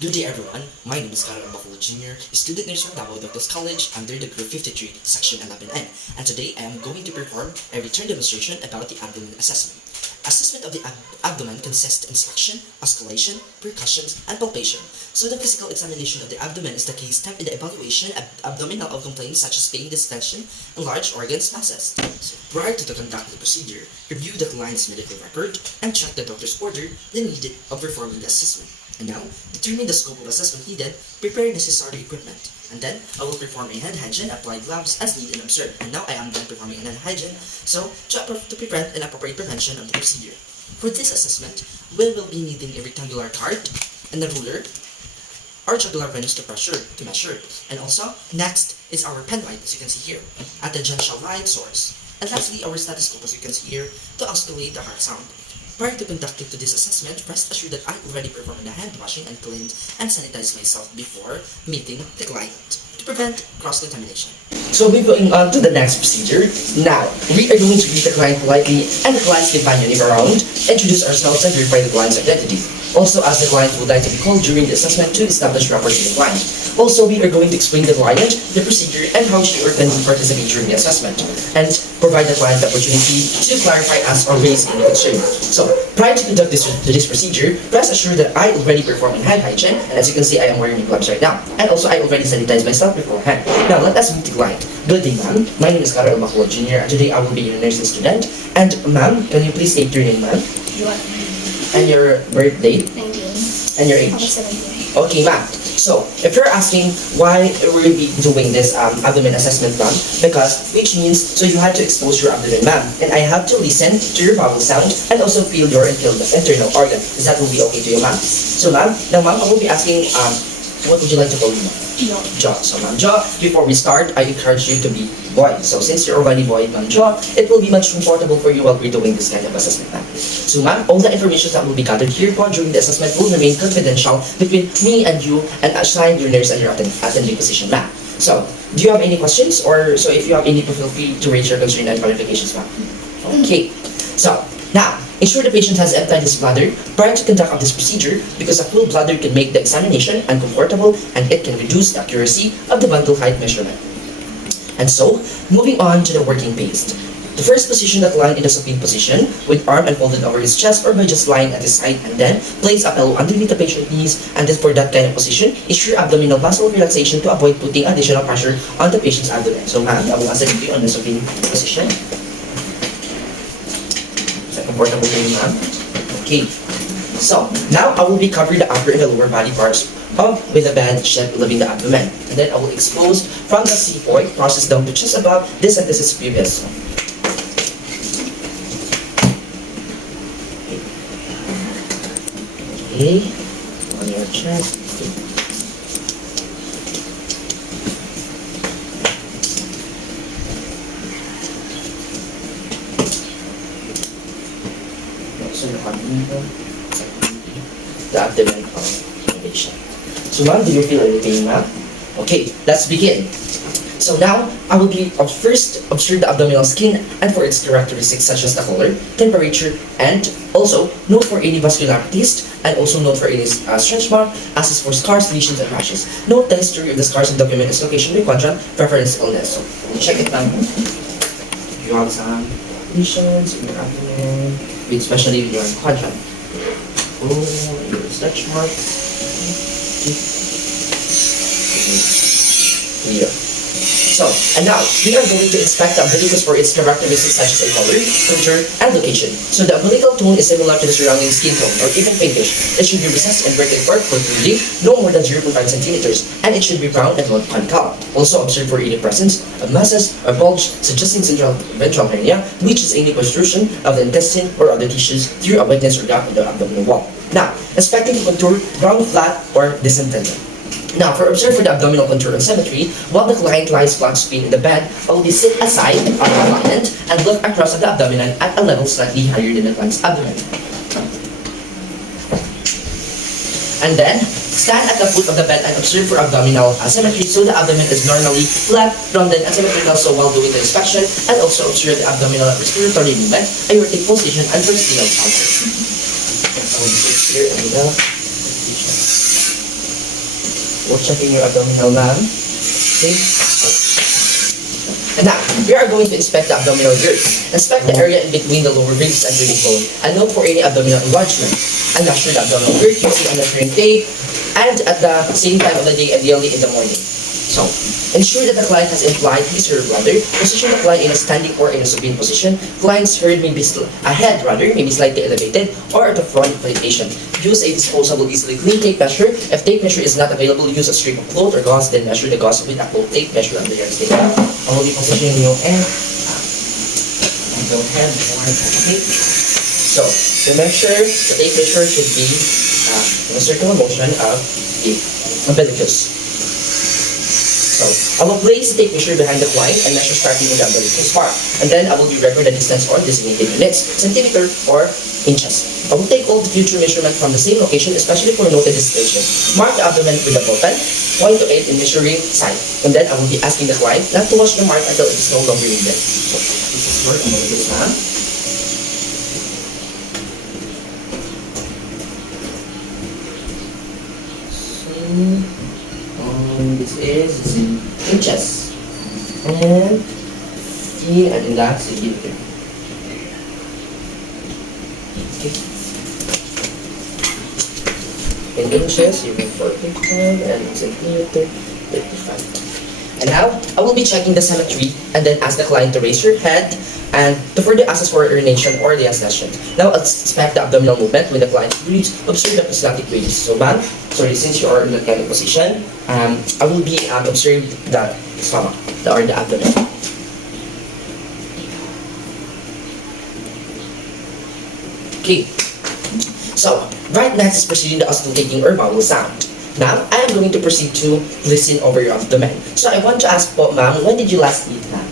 Good day everyone, my name is Carl Jr., student nurse from Davao Doctors College under the Group 53, Section 11N, and today I am going to perform a return demonstration about the abdomen assessment. Assessment of the abdomen consists in suction, osculation, percussions, and palpation. So the physical examination of the abdomen is the key step in the evaluation of abdominal complaints such as pain, distension, and large organs masses. So prior to the conduct of the procedure, review the client's medical record and check the doctor's order the needed of performing the assessment. And now, determine the scope of assessment needed, prepare necessary equipment. And then, I will perform a hand hygiene, apply gloves as needed and observed. And now, I am done performing a hand hygiene, so to prevent an appropriate prevention of the procedure. For this assessment, we will be needing a rectangular card and a ruler, or jugular veins to measure. And also, next is our pen light, as you can see here, at the tangential light source. And lastly, our stethoscope, as you can see here, to oscillate the heart sound. Prior to conducting to this assessment, rest assured that I already performed the hand washing and cleaned and sanitized myself before meeting the client to prevent cross-contamination. So we're going on to the next procedure. Now, we are going to greet the client politely and the client's companion if around, introduce ourselves and verify the client's identity. Also, as the client would like to be called during the assessment to establish rapport with the client. Also, we are going to explain to the client the procedure and how she or can participate during the assessment, and provide the client the opportunity to clarify, ask, or raise any concern. So, prior to conduct this procedure, rest assured that I already performed hand hygiene, and as you can see, I am wearing gloves right now. And also, I already sanitized myself beforehand. Now, let us meet the client. Good day, ma'am. My name is Carl Jr., and today I will be your nursing student. And ma'am, can you please state your name, ma'am? And your birth date? 19. And your age? 17. Okay, ma'am. So, if you're asking why we'll be doing this abdomen assessment, ma'am, which means, so you have to expose your abdomen, ma'am, and I have to listen to your bowel sound and also feel your internal organ. Is that will be okay to you, ma'am? So, ma'am, now, ma'am, I will be asking, what would you like to call me, ma'am? Jo. So, ma'am Jo, before we start, I encourage you to be boy. So, since you're already boy, ma'am Jo, it will be much comfortable for you while we're doing this kind of assessment, ma'am. So, ma'am, all the information that will be gathered here during the assessment will remain confidential between me and you and assign your nurse and your attending physician, ma'am. So, do you have any questions? Or, so if you have any, feel free to raise your concern and clarifications, ma'am. Okay. So, now, ensure the patient has emptied his bladder prior to conduct of this procedure because a full bladder can make the examination uncomfortable and it can reduce the accuracy of the bundle height measurement. And so, moving on to the working paste. The first position that lying in the supine position with arm unfolded over his chest or by just lying at his side, and then place a pillow underneath the patient's knees, and then for that kind of position, ensure abdominal muscle relaxation to avoid putting additional pressure on the patient's abdomen. So ma'am, I will assign you on the supine position. Is that comfortable for you, ma'am? Okay. So, now I will be covering the upper and the lower body parts with a bed sheet leaving the abdomen. And then I will expose from the C4 process down to just above this and this is pubis. Okay, on your chest. So your abdomen, the abdomen elevation. So ma'am, do you feel any pain, ma'am? Okay, let's begin. So now, I will be first observe the abdominal skin and for its characteristics such as the color, temperature, and also note for any vascularities and also note for any stretch mark, assess for scars, lesions, and rashes. Note the history of the scars and document its location by quadrant, preference, illness. So, check it, ma'am. You have some lesions in your abdomen, especially when you're in quadrant. Oh, your stretch marks. Clear. So, and now, we are going to inspect the umbilicus for its characteristics such as a color, temperature, and location. So the umbilical tone is similar to the surrounding skin tone, or even pinkish. It should be recessed and break apart protruding no more than 0.5 centimeters, and it should be brown and not concave. Also observe for any presence of masses or bulge suggesting central ventral hernia, which is any protrusion of the intestine or other tissues through a weakness or gap in the abdominal wall. Now, inspecting the contour, brown, flat, or distended. Now, observe for the abdominal contour and symmetry, while the client lies flat supine in the bed, I will be sit aside on the client and look across at the abdomen at a level slightly higher than the client's abdomen. And then, stand at the foot of the bed and observe for abdominal symmetry so the abdomen is normally flat, rounded, and symmetrical so while doing the inspection, and also observe the abdominal respiratory movement, aortic pulsation, and peristitial pulses. I will be here in the We're checking your abdominal, ma'am. Okay. And now, we are going to inspect the abdominal girth. Inspect the area in between the lower ribs and rib bone, and look for any abdominal enlargement. And measure the abdominal girth using a measuring tape, and at the same time of the day, ideally in the morning. So, ensure that the client has implied his or her bladder. Position the client in a standing or in a supine position. Client's head may be may be slightly elevated or at the front inclination. Use a disposable, easily clean tape measure. If tape measure is not available, use a strip of cloth or gauze, then measure the gauze with a cloth tape measure under your state. I will be positioning you and go ahead. Okay. So, to measure, the tape measure should be in a circular motion of the umbilicus. So, I will place the tape measure behind the client and measure starting in the umbilicus part. And then I will be record the distance on designated units, centimeter or inches. I will take all the future measurement from the same location, especially for noted destination. Mark the abdomen with a ball pen, point to it in measuring side. And then I will be asking the client not to wash the mark until it is no longer needed. So, this is your umbilicus now. This is in inches and 15 and in that centimeter. Okay. In inches, you can 45 and in centimeter 55. And now, I will be checking the symmetry and then ask the client to raise your head and to further assess for urination or the accession. Now, I'll inspect the abdominal movement when the client breathes. Observe the prostatic waves. So, ma'am, since you are in that kind of position, I will be observing the stomach or the abdomen. Okay. So, right next is proceeding the auscultating or bowel sound. Now, I am going to proceed to listen over your abdomen. So, I want to ask po, ma'am, when did you last eat, ma'am?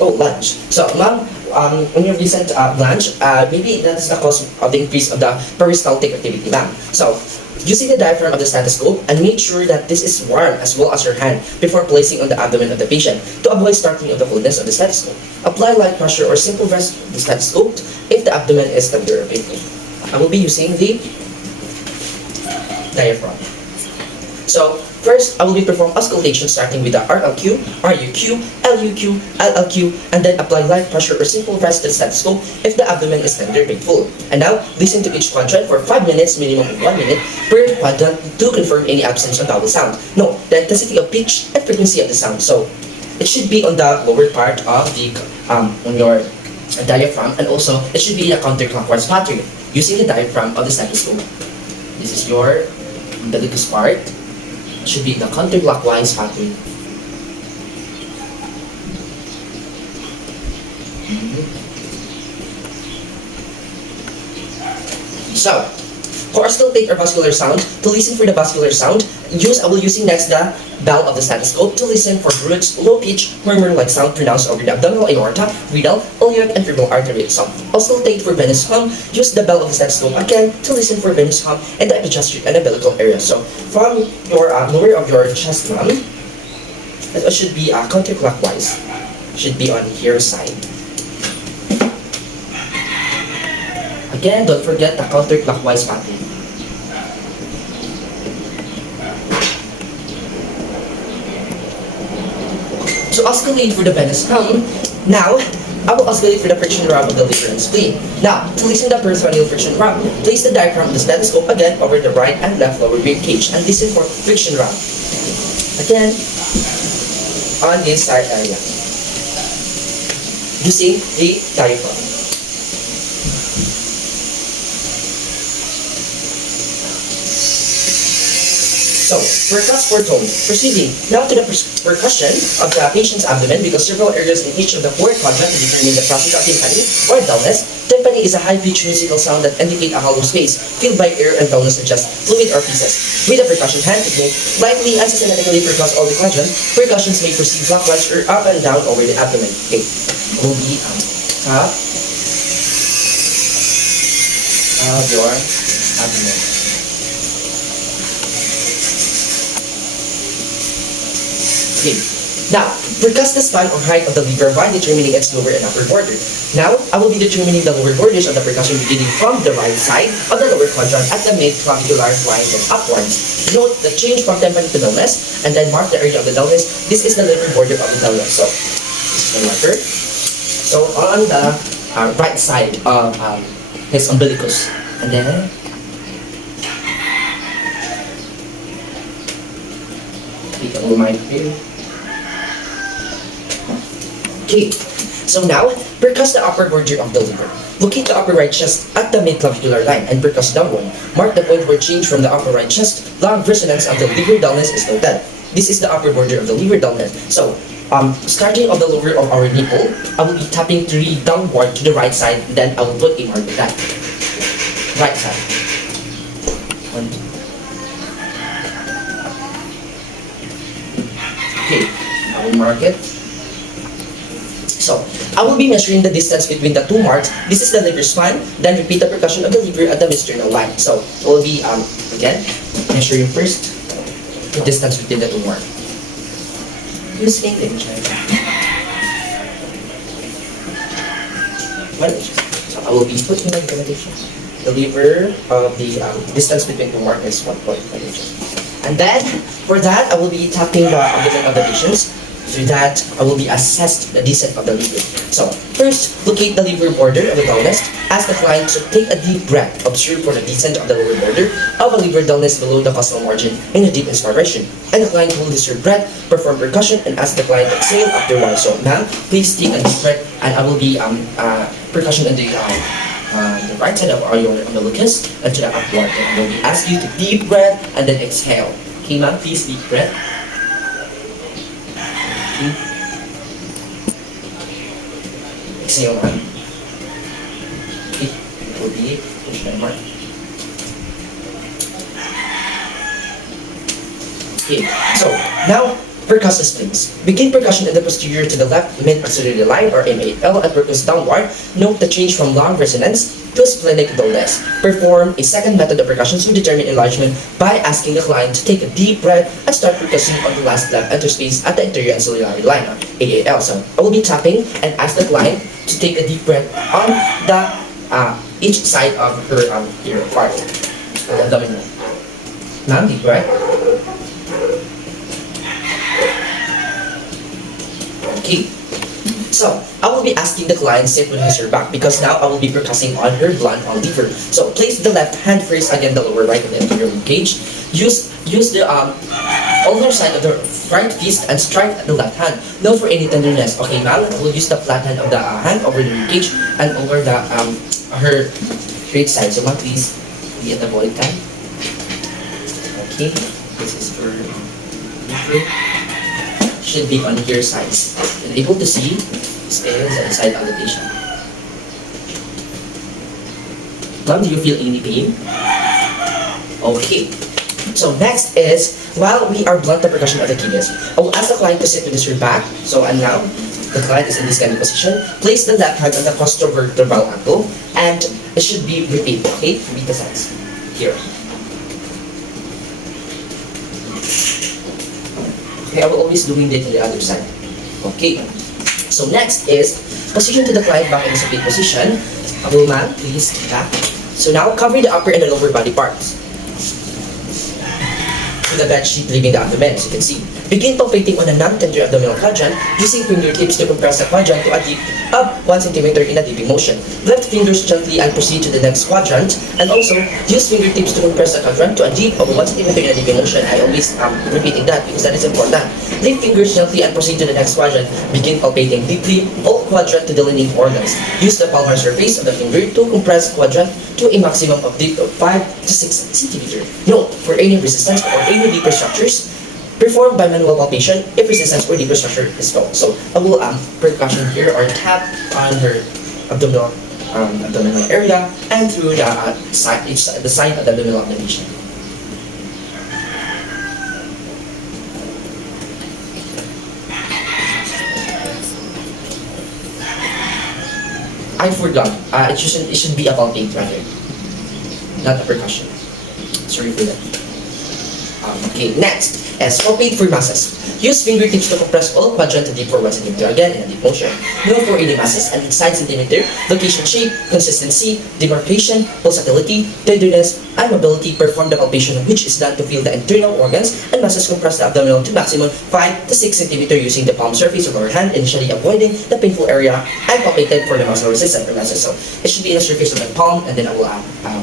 Oh, lunch. So, ma'am, on your recent lunch, maybe that is the cause of the increase of the peristaltic activity, ma'am. So, using the diaphragm of the stethoscope and make sure that this is warm as well as your hand before placing on the abdomen of the patient to avoid starting of the coldness of the stethoscope. Apply light pressure or simple rest of the stethoscope if the abdomen is tender or painful. I will be using the diaphragm. So, first, I will be performing auscultation starting with the RLQ, RUQ, LUQ, LLQ, and then apply light pressure or simple rest to the stethoscope if the abdomen is tender painful. And now, listen to each quadrant for 5 minutes, minimum of 1 minute per quadrant to confirm any absence of vowel sound. Note the intensity of pitch and frequency of the sound. So, it should be on the lower part of the on your diaphragm, and also it should be in a counterclockwise pattern using the diaphragm of the stethoscope. This is your umbilicus part. Should be the counterclockwise pattern. So, for auscultate or vascular sound, to listen for the vascular sound, I will using next the bell of the stethoscope to listen for roots, low pitch, murmur-like sound pronounced over the abdominal aorta, renal, iliac, and femoral artery. So, auscultate for venous hum, use the bell of the stethoscope again to listen for venous hum and the epigastric and umbilical area. So, from your lower of your chest, ma'am, it should be counterclockwise. Should be on here side. Again, don't forget the counterclockwise pattern. So, auscultate for the venous hum. Now, I will auscultate for the friction rub of the liver and spleen. Now, to listen to the peritoneal friction rub, place the diaphragm of the stethoscope again over the right and left lower rib cage and listen for friction rub. Again, on this side area. Using the diaphragm. So, percuss for tone. Proceeding now to the percussion of the patient's abdomen, because several areas in each of the 4 quadrants determine the process of tympani or dullness. Tympani is a high-pitched musical sound that indicates a hollow space filled by air, and dullness suggests fluid or feces. With the percussion hand technique, lightly and systematically percuss all the quadrants. Percussions may proceed clockwise or up and down over the abdomen. Okay, will be top of your abdomen. Okay. Now, percuss the span or height of the lever by determining its lower and upper border. Now, I will be determining the lower borders of the percussion beginning from the right side of the lower quadrant at the mid-clavicular line and upwards. Note the change from tympanic to dullness, and then mark the area of the dullness. This is the lower border of the dullness. So, this is the marker. So, on the right side of his umbilicus. And then, take a little here. Okay, so now, percuss the upper border of the liver. Locate the upper right chest at the mid-clavicular line and percuss downward. Mark the point where change from the upper right chest, long resonance of the liver dullness is noted. This is the upper border of the liver dullness. So, starting of the lower of our nipple, I will be tapping 3 downward to the right side, then I will put a mark with that. Right side. 1, 2. Okay, I will mark it. So, I will be measuring the distance between the 2 marks. This is the liver span, then repeat the percussion of the liver at the mid-sternal line. So, we'll be, again, measuring first the distance between the 2 marks. Use English. So, I will be putting my implementation. The liver of the distance between 2 marks is 1.5 inches. And then, for that, I will be tapping the abdomen of the patients. Through that, I will be assessed the descent of the liver. So, first, locate the liver border of the dullness. Ask the client to take a deep breath. Observe for the descent of the lower border of a liver dullness below the costal margin in a deep inspiration. And the client will hold your breath, perform percussion, and ask the client to exhale afterwards. So, now, please take a deep breath, and I will be percussion in the right side of your umbilicus and to the upward. And I will be ask you to deep breath and then exhale. Okay, ma'am, please deep breath. Exhale, ma'am. Okay, it will be push and mark. Okay, so now percuss the springs. Begin percussion in the posterior to the left mid-axillary line or MAL and percuss downward. Note the change from long resonance to splenic dullness. Perform a second method of percussion to determine enlargement by asking the client to take a deep breath and start percussing on the last left interspace at the interior axillary line or AAL. So I will be tapping and ask the client to take a deep breath on the each side of her ear part, the abdomen. Now, deep breath. Okay, so I will be asking the client sit with her back because now I will be percussing on her blunt on liver. So place the left hand first against the lower right of the anterior rib cage. Use the other side of the right fist and strike the left hand. Note for any tenderness. Okay, ma'am, we'll use the flat hand of the hand over the rib cage and over the her straight side. So ma'am, please be at the body time. Okay, this is for liver. Should be on your side. And able to see scales and side elevation. Ma'am, do you feel any pain? Okay. So next is, while we are blunt the percussion of the kidneys, I will ask the client to sit with his back. So and now, the client is in this kind of position. Place the left hand on the costovertebral angle and it should be repeat. Okay? Repeat the sides. Here. Okay, I will always doing it on the other side. Okay. So next is position to the client back in the supine position. Ma'am, please back. So now cover the upper and the lower body parts. To the bed sheet leaving the abdomen, as you can see. Begin palpating on a non-tender abdominal quadrant using fingertips to compress the quadrant to a dip of 1 cm in a dipping motion. Lift fingers gently and proceed to the next quadrant, and also use fingertips to compress the quadrant to a dip of 1 cm in a dipping motion. I always repeating that because that is important. Lift fingers gently and proceed to the next quadrant. Begin palpating deeply all quadrant to the leaning organs. Use the palmar surface of the finger to compress quadrant to a maximum of dip of 5 to 6 cm. Note, for any resistance or any deeper structures, performed by manual palpation if resistance or deeper structure is felt. So I will percussion here or tap on her abdominal area and through the side of the abdominal abdomination. I forgot. It should be a palpate rather, not a percussion. Sorry for that. Okay, next. S. Palpate for masses. Use fingertips to compress all quadrant to deep for 1 cm again in a deep motion. Note for any masses and side centimeter, location, shape, consistency, demarcation, pulsatility, tenderness, and mobility. Perform the palpation, which is done to feel the internal organs and muscles compress the abdominal to maximum 5 to 6 cm using the palm surface of our hand, initially avoiding the painful area and palpated for the muscle resistant or muscle. So it should be in the surface of the palm, and then I will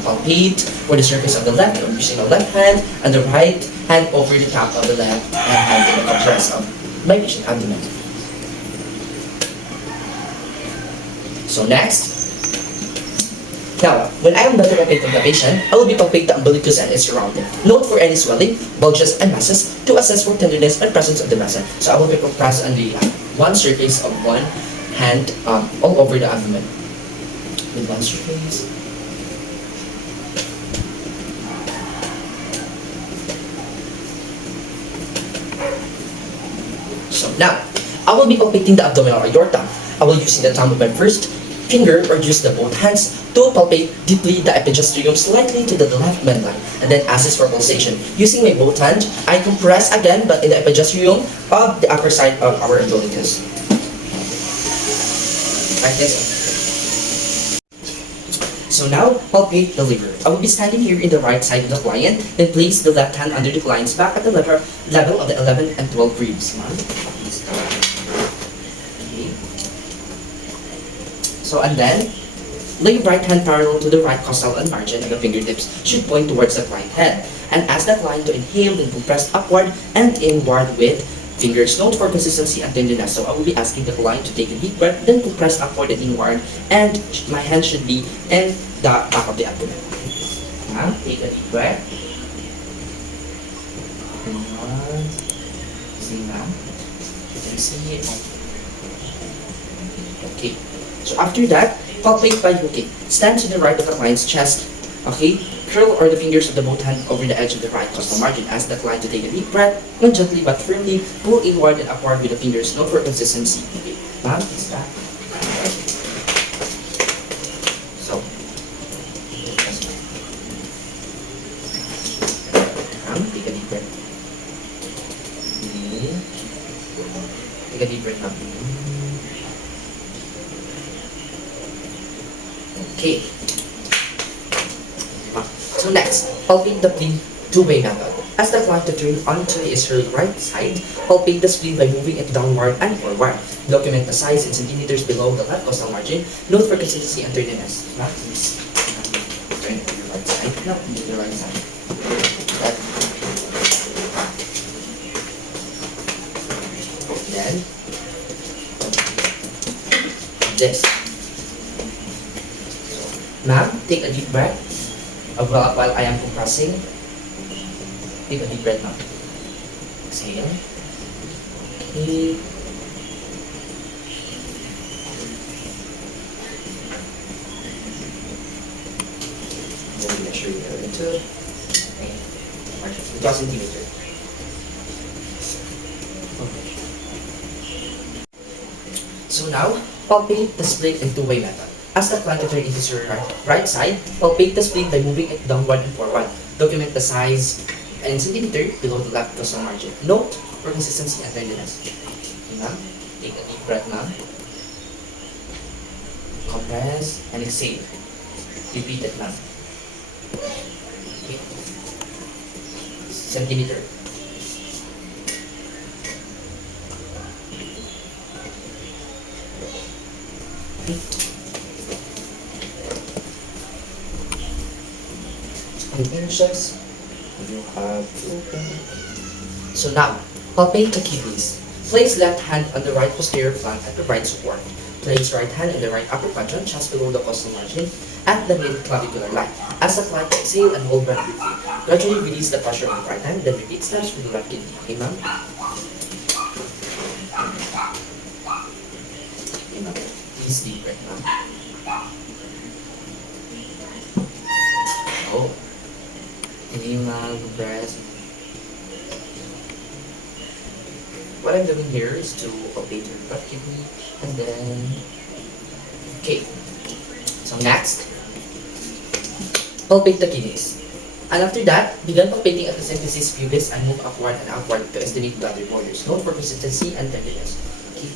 palpate for the surface of the left using the left hand and the right hand over the top of the left hand in the compress of my patient abdomen. So next, now, when I am done to palpate the patient, I will be palpate the umbilicus and its surrounding. Note for any swelling, bulges, and masses to assess for tenderness and presence of the muscle. So I will be compressed on the one surface of one hand all over the abdomen. With one surface. So now, I will be palpating the abdominal aorta. I will use the thumb of my first finger or use the both hands to palpate deeply the epigastrium slightly to the left midline and then assess for pulsation. Using my both hand, I compress again but in the epigastrium of the upper side of our umbilicus. Like this. So now, palpate the liver. I will be standing here in the right side of the client, then place the left hand under the client's back at the level of the 11 and 12 ribs. So and then, lay right hand parallel to the right costal and margin, and the fingertips should point towards the client head. And ask the client to inhale, then compress upward and inward with fingers. Note for consistency and tenderness. So I will be asking the client to take a deep breath, then compress upward and inward, and my hand should be in the back of the abdomen. Take a deep breath. See now? You can see it. Okay. So after that, palpate by hooking. Stand to the right of the client's chest. Okay? Curl or the fingers of the both hand over the edge of the right costal margin. Ask the client to take a deep breath, and gently but firmly pull inward and upward with the fingers. Note for consistency. Okay. Ma'am, is that? So. Take a deep breath. Take a deep breath, ma'am. Okay. So next, palpate the spleen two-way method. Ask the client to turn onto his or her right side. Palpate the spleen by moving it downward and forward. Document the size in centimeters below the left costal margin. Note for consistency and tenderness. Now, please. Turn to your right side. No, to the right side. Right. Then, this. Ma'am, take a deep breath while I am compressing. Take a deep breath now. Exhale. Okay. Then measure your into 2 centimeters. Okay. So now, palpate the spleen in two-way method. Ask the client to turn into your right side. Palpate the spleen by moving it downward and forward. Document the size in centimeter below the left costal margin. Note for consistency and tenderness. Okay, ma'am. Take a deep breath, ma'am. Compress and exhale. Repeat it, ma'am. Okay. Centimeter. Okay. Inches. You have to. So now, palpate the kidneys. Place left hand on the right posterior flank at the right support. Place right hand in the right upper quadrant, just below the costal margin, at the mid-clavicular line. As the client exhale and hold breath briefly. Gradually release the pressure on the right hand, then repeat steps with the left kidney. Okay, ma'am? Okay, ma'am. Please deep breath, ma'am. Oh. Inhale, breath. What I'm doing here is to palpate your left kidney and then. Okay. So next, palpate the kidneys. And after that, begin palpating at the synthesis pubis and move upward and outward to estimate bladder borders. Note for consistency and tenderness. Okay.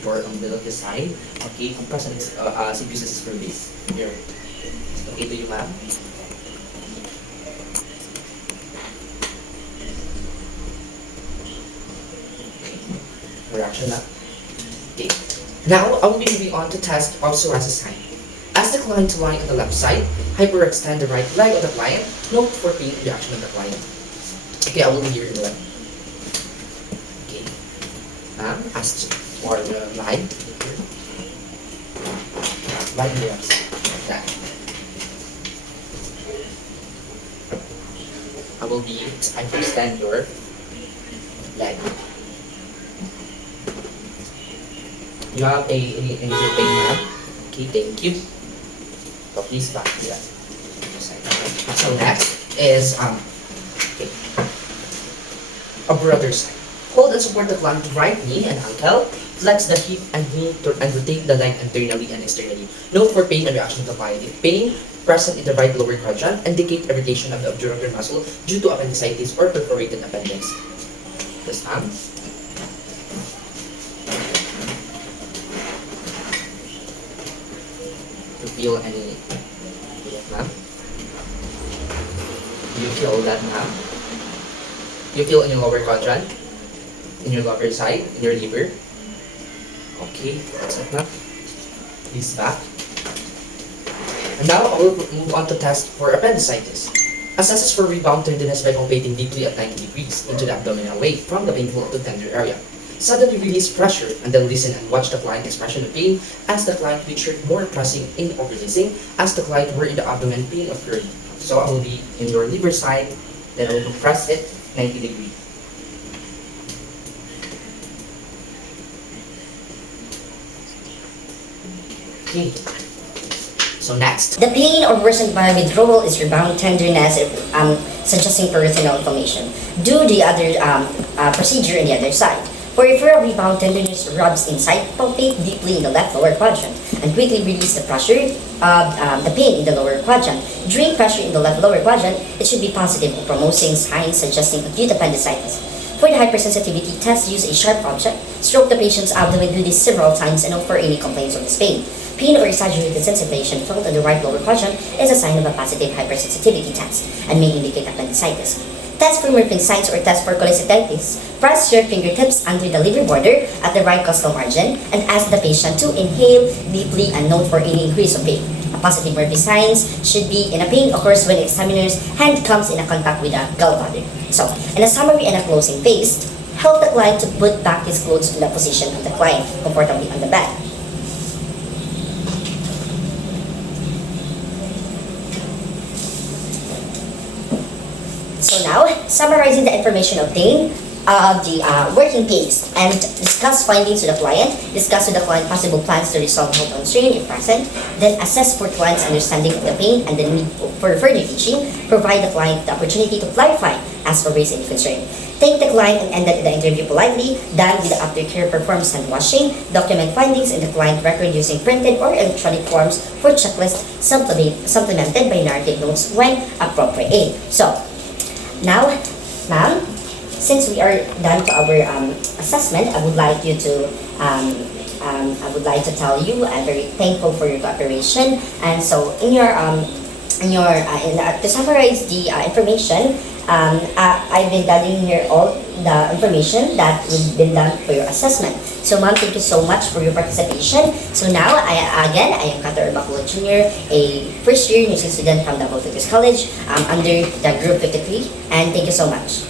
Your umbilical side. Okay, compress and symphysis pubis. Here. Okay to you, ma'am? Reaction na. Okay. Now, I will be moving on to test of psoriasis sign. Ask the client to lie on the left side, hyperextend the right leg of the client, note for pain reaction of the client. Okay, I will be here in the left. Okay. Ask for the line. Line here. That. I will be hyperextend your leg. You have any pain, ma'am? Okay, thank you. So please back to that. So next is okay. A brother side. Hold and support the client's right knee and ankle. Flex the hip and knee and rotate the leg internally and externally. Note for pain and reaction of the client. If pain present in the right lower quadrant, indicate irritation of the abdominal muscle due to appendicitis or perforated appendix. This time. Feel any ma'am? You feel that, ma'am? You feel in your lower quadrant? In your lower side? In your liver? Okay, that's it, ma'am. Please back. And now I will move on to test for appendicitis. Assesses for rebound tenderness by palpating deeply at 90 degrees into the abdominal way from the painful to tender area. Suddenly release pressure and then listen and watch the client expression of pain as the client pictured more pressing in or releasing as the client were in the abdomen pain occurred. So I will be in your liver side, then I will compress it 90 degrees. Okay. So next. The pain or worsened by withdrawal is rebound tenderness, suggesting peritoneal inflammation. Do the other procedure on the other side. For referral rebound tenderness rubs inside, palpate deeply in the left lower quadrant, and quickly release the pressure of the pain in the lower quadrant. During pressure in the left lower quadrant, it should be positive or promoting signs suggesting acute appendicitis. For the hypersensitivity test, use a sharp object, stroke the patient's abdomen, do this several times, and note for any complaints of this pain. Pain or exaggerated sensation felt in the right lower quadrant is a sign of a positive hypersensitivity test and may indicate appendicitis. Test for Murphy signs or test for cholecystitis. Press your fingertips under the liver border at the right costal margin and ask the patient to inhale deeply and note for any increase of pain. A positive Murphy signs should be in a pain occurs when the examiner's hand comes in a contact with a gallbladder. So, in a summary and a closing phase, help the client to put back his clothes in the position of the client comfortably on the bed. So now, summarizing the information obtained of the working pace and discuss findings with the client, discuss with the client possible plans to resolve health concern if present, then assess for client's understanding of the pain and the need for further teaching, provide the client the opportunity to clarify as for raise any concern. Thank the client and end the interview politely, done with the aftercare performs hand washing, document findings in the client record using printed or electronic forms for checklist supplemented by narrative notes when appropriate. So, now, ma'am, since we are done to our assessment, I would like you to tell you I'm very thankful for your cooperation. And so, to summarize the information, I've been gathering here all the information that we've been done for your assessment. So, ma'am, thank you so much for your participation. So now, I am Katar Bakulo Jr., a first-year nursing student from Double Focus College under the Group 53, and thank you so much.